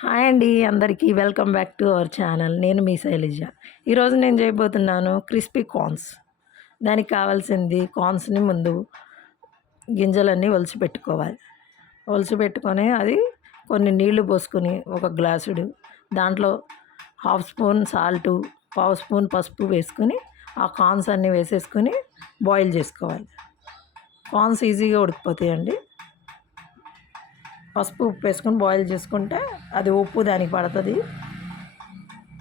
Hi అండి అందరికీ welcome back to our channel. నేను మీ శైలజ. ఈరోజు నేను చేయబోతున్నాను క్రిస్పీ కార్న్స్. దానికి కావాల్సింది కార్న్స్ని ముందు గింజలన్నీ ఒలిచిపెట్టుకోవాలి. ఒలిచిపెట్టుకొని అది కొన్ని నీళ్లు పోసుకొని ఒక గ్లాసుడు దాంట్లో హాఫ్ స్పూన్ సాల్టు, పావు స్పూన్ పసుపు వేసుకొని ఆ కార్న్స్ అన్నీ వేసేసుకొని బాయిల్ చేసుకోవాలి. కార్న్స్ ఈజీగా ఉడికిపోతాయండి. పసుపు ఉప్పు వేసుకొని బాయిల్ చేసుకుంటే అది ఉప్పు దానికి పడుతుంది,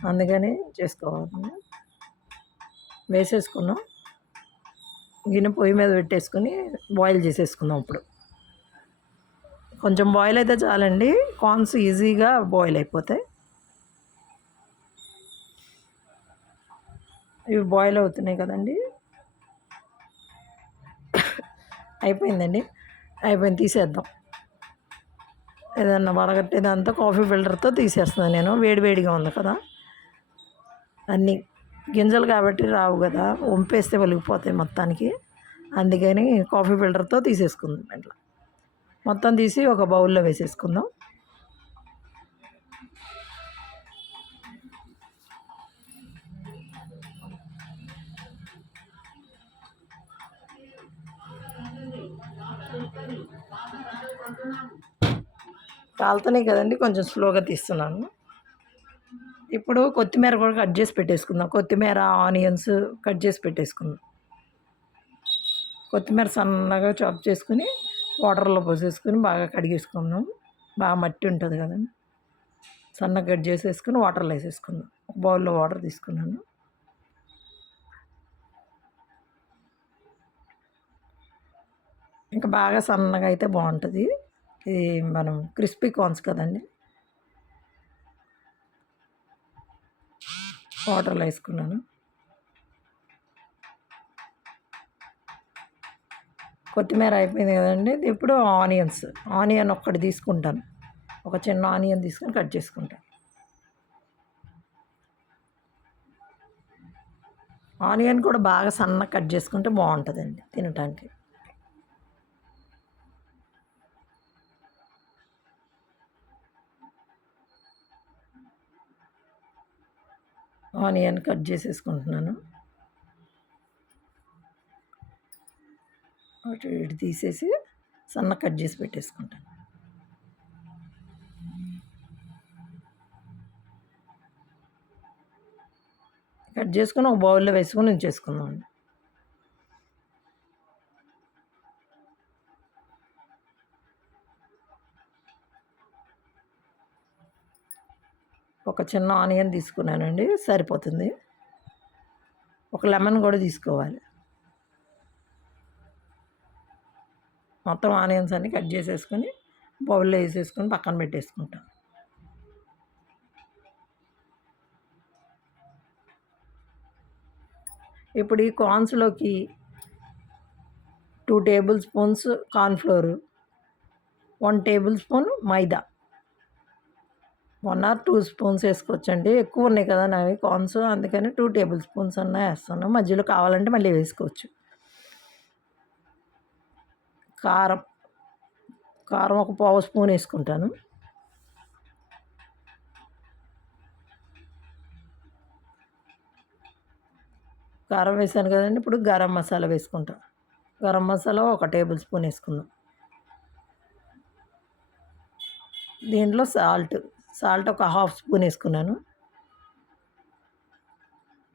అందుకని చేసుకోవాలి. వేసేసుకున్నాం, గిన్నె పొయ్యి మీద పెట్టేసుకొని బాయిల్ చేసేసుకుందాం. ఇప్పుడు కొంచెం బాయిల్ అయితే చాలండి, కార్న్స్ ఈజీగా బాయిల్ అయిపోతాయి. ఇవి బాయిల్ అవుతున్నాయి కదండి, అయిపోయిందండి. అయిపోయింది, తీసేద్దాం. ఏదన్నా వడగట్టేదంతా కాఫీ ఫిల్టర్తో తీసేస్తున్నాను నేను. వేడివేడిగా ఉంది కదా, అన్నీ గింజలు కాబట్టి రావు కదా, వంపేస్తే వెలిగిపోతాయి మొత్తానికి. అందుకని కాఫీ ఫిల్టర్తో తీసేసుకుందాం. ఇట్లా మొత్తం తీసి ఒక బౌల్లో వేసేసుకుందాం. కాలుతున్నాయి కదండి, కొంచెం స్లోగా తీస్తున్నాను. ఇప్పుడు కొత్తిమీర కూడా కట్ చేసి పెట్టేసుకుందాం. కొత్తిమీర, ఆనియన్స్ కట్ చేసి పెట్టేసుకుందాం. కొత్తిమీర సన్నగా చాప్ చేసుకుని వాటర్లో పోసేసుకుని బాగా కడిగేసుకుందాం. బాగా మట్టి ఉంటుంది కదండి, సన్నగా కట్ చేసేసుకుని వాటర్లో వేసేసుకుందాం. ఒక బౌల్లో వాటర్ తీసుకున్నాను. ఇంకా బాగా సన్నగా అయితే బాగుంటుంది. ఇది మనం క్రిస్పీ కార్న్స్ కదండి. వాటర్లో వేసుకున్నాను. కొత్తిమీర అయిపోయింది కదండి. ఇప్పుడు ఆనియన్ ఒక్కటి తీసుకుంటాను. ఒక చిన్న ఆనియన్ తీసుకొని కట్ చేసుకుంటాను. ఆనియన్ కూడా బాగా సన్నగా కట్ చేసుకుంటే బాగుంటుందండి తినటానికి. ఆనియన్ కట్ చేసేసుకుంటున్నాను. అటు ఇటు తీసేసి సన్నగా కట్ చేసి పెట్టేసుకుంటాను. కట్ చేసుకొని ఒక బౌల్లో వేసుకొని ఉంచేసుకుందాం. ఒక చిన్న ఆనియన్ తీసుకున్నానండి, సరిపోతుంది. ఒక లెమన్ కూడా తీసుకోవాలి. మొత్తం ఆనియన్స్ అన్నీ కట్ చేసేసుకొని బౌల్లో వేసేసుకొని పక్కన పెట్టేసుకుంటాం. ఇప్పుడు ఈ కార్న్స్లోకి 2 table spoons cornflour, 1 table spoon maida, 1 or 2 spoons వేసుకోవచ్చండి. ఎక్కువ ఉన్నాయి కదా నావి కార్న్స్, అందుకని 2 టేబుల్ స్పూన్స్ అన్నా వేస్తాను. మధ్యలో కావాలంటే మళ్ళీ వేసుకోవచ్చు. కారం ఒక పావు స్పూన్ వేసుకుంటాను. కారం వేసాను కదండి. ఇప్పుడు గరం మసాలా వేసుకుంటాం. గరం మసాలా ఒక టేబుల్ స్పూన్ వేసుకుందాం. దీంట్లో సాల్ట్ ఒక హాఫ్ స్పూన్ వేసుకున్నాను.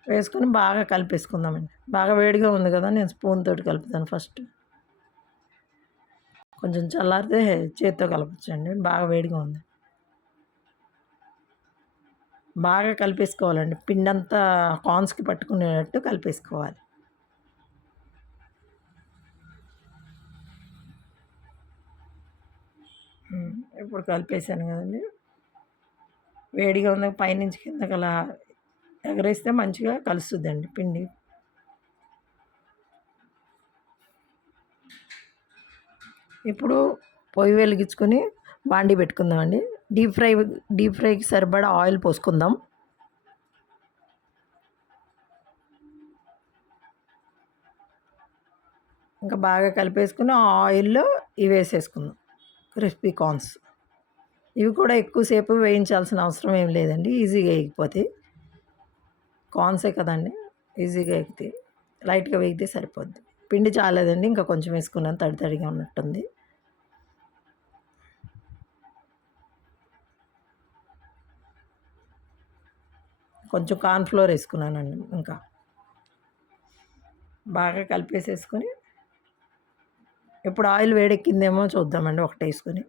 వేసుకొని బాగా కలిపేసుకుందామండి. బాగా వేడిగా ఉంది కదా, నేను స్పూన్ తోటి కలుపుతాను ఫస్ట్. కొంచెం చల్లారితే చేత్తో కలపచ్చండి, బాగా వేడిగా ఉంది. బాగా కలిపేసుకోవాలండి, పిండి అంతా కార్న్స్కి పట్టుకునేటట్టు కలిపేసుకోవాలి. ఇప్పుడు కలిపేసాను కదండి. వేడిగా ఉంది, పైనుంచి కిందకి అలా ఎగరేస్తే మంచిగా కలుస్తుందండి పిండి. ఇప్పుడు పొయ్యి వెలిగించుకొని బాండీ పెట్టుకుందామండి. డీప్ ఫ్రైకి సరిపడా ఆయిల్ పోసుకుందాం. ఇంకా బాగా కలిపేసుకుని ఆ ఆయిల్లో ఇవి వేసేసుకుందాం, క్రిస్పీ కార్న్స్. ఇవి కూడా ఎక్కువసేపు వేయించాల్సిన అవసరం ఏం లేదండి, ఈజీగా వేగిపోతాయి. కార్న్సే కదండి, ఈజీగా ఎగుతాయి. లైట్గా వేగితే సరిపోద్ది. పిండి చాలేదండి, ఇంకా కొంచెం వేసుకున్నాను, తడి తడిగా ఉన్నట్టుంది. కొంచెం కార్న్‌ఫ్లోర్ వేసుకున్నానండి. ఇంకా బాగా కలిపేసేసుకొని ఇప్పుడు ఆయిల్ వేడెక్కిందేమో చూద్దామండి, ఒకటి వేసుకొని.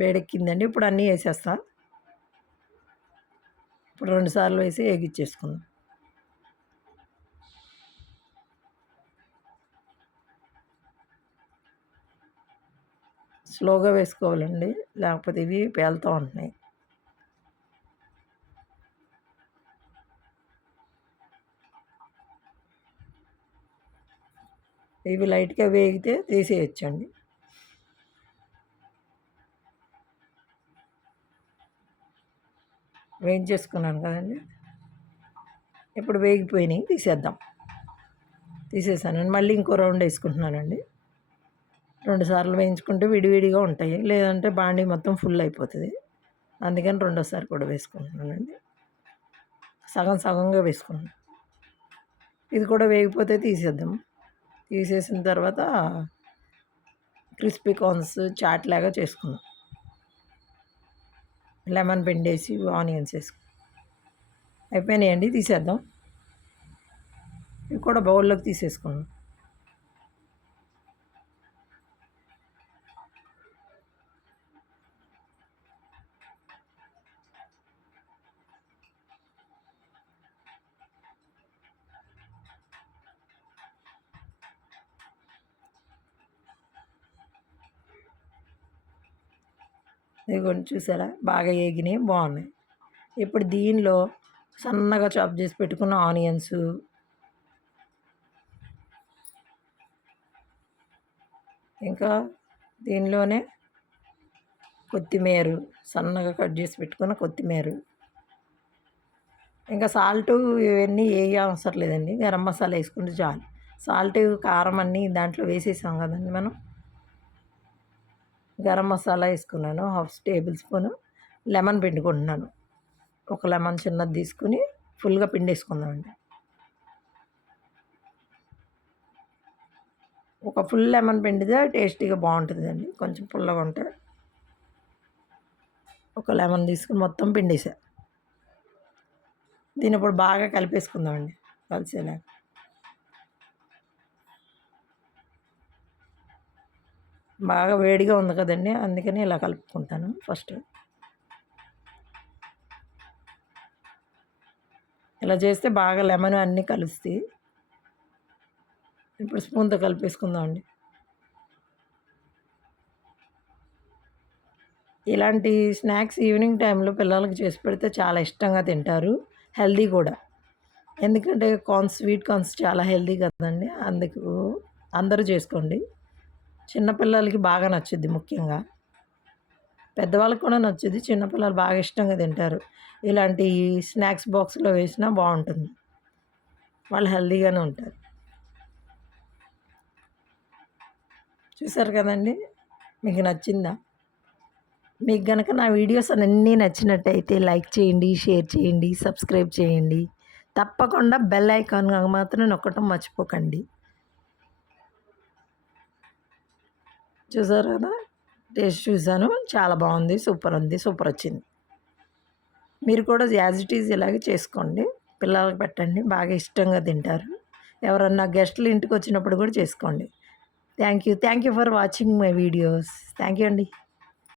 వేడెక్కిందండి, ఇప్పుడు అన్నీ వేసేస్తా. ఇప్పుడు 2 సార్లు వేసి వేగిచ్చేసుకుందాం. స్లోగా వేసుకోవాలండి, లేకపోతే ఇవి పేలుతూ ఉంటున్నాయి. ఇవి లైట్గా వేగితే తీసేయచ్చండి. వేయించేసుకున్నాను కదండి, ఇప్పుడు వేగిపోయినాయి, తీసేద్దాం. తీసేసానండి, మళ్ళీ ఇంకో రౌండ్ వేసుకుంటున్నానండి. 2 సార్లు వేయించుకుంటే విడివిడిగా ఉంటాయి, లేదంటే బాండీ మొత్తం ఫుల్ అయిపోతుంది. అందుకని రెండోసారి కూడా వేసుకుంటున్నానండి. సగం సగంగా వేసుకున్నాను. ఇది కూడా వేగిపోతే తీసేద్దాం. తీసేసిన తర్వాత క్రిస్పీ కార్న్స్ చాట్ లాగా చేసుకుందాం. లెమన్ పిండేసి ఆనియన్స్ వేసుకుందాం. అయిపోయినాయండి, తీసేద్దాం. ఇవి కూడా బౌల్లోకి తీసేసుకుందాం. ఇదిగోండి, చూసారా, బాగా ఏగినాయి, బాగున్నాయి. ఇప్పుడు దీనిలో సన్నగా చాప్ చేసి పెట్టుకున్న ఆనియన్స్, ఇంకా దీనిలోనే కొత్తిమీర, సన్నగా కట్ చేసి పెట్టుకున్న కొత్తిమీర, ఇంకా సాల్ట్ ఇవన్నీ అవసరం లేదండి, గరం మసాలా వేసుకుంటే చాలు. సాల్ట్ కారం అన్నీ దాంట్లో వేసేసాం కదండి మనం. గరం మసాలా వేసుకున్నాను, 1/2 టేబుల్ స్పూను. లెమన్ పిండుకుంటున్నాను, ఒక లెమన్ చిన్నది తీసుకుని ఫుల్గా పిండేసుకుందామండి. ఒక ఫుల్ లెమన్ పిండితే టేస్టీగా బాగుంటుందండి, కొంచెం పుల్లగా ఉంటే. ఒక లెమన్ తీసుకుని మొత్తం పిండేసా. దీన్ని ఇప్పుడు బాగా కలిపేసుకుందామండి, కలిసేలా. బాగా వేడిగా ఉంది కదండి, అందుకని ఇలా కలుపుకుంటాను ఫస్ట్. ఇలా చేస్తే బాగా లెమన్ అన్నీ కలుస్తాయి. ఇప్పుడు స్పూన్తో కలిపేసుకుందామండి. ఇలాంటి స్నాక్స్ ఈవినింగ్ టైంలో పిల్లలకి చేసి పెడితే చాలా ఇష్టంగా తింటారు, హెల్దీ కూడా. ఎందుకంటే స్వీట్ కార్న్స్ చాలా హెల్దీ కదండి, అందుకు అందరూ చేసుకోండి. చిన్నపిల్లలకి బాగా నచ్చుద్ది, ముఖ్యంగా పెద్దవాళ్ళకి కూడా నచ్చుద్ది, చిన్నపిల్లలు బాగా ఇష్టంగా తింటారు. ఇలాంటి స్నాక్స్ బాక్స్లో వేసినా బాగుంటుంది, వాళ్ళు హెల్దీగానే ఉంటారు. చూసారు కదండి, మీకు నచ్చిందా? మీకు కనుక నా వీడియోస్ అన్నీ నచ్చినట్టయితే లైక్ చేయండి, షేర్ చేయండి, సబ్స్క్రైబ్ చేయండి. తప్పకుండా బెల్ ఐకాన్ మాత్రం నొక్కటం మర్చిపోకండి. చూసారు కదా, టేస్ట్ చూసాను, చాలా బాగుంది, సూపర్ ఉంది, సూపర్ వచ్చింది. మీరు కూడా యాజ్ ఇట్ ఈజ్ ఇలాగే చేసుకోండి, పిల్లలకి పెట్టండి, బాగా ఇష్టంగా తింటారు. ఎవరన్నా గెస్టులు ఇంటికి వచ్చినప్పుడు కూడా చేసుకోండి. Thank you for watching my videos. Thank you అండి.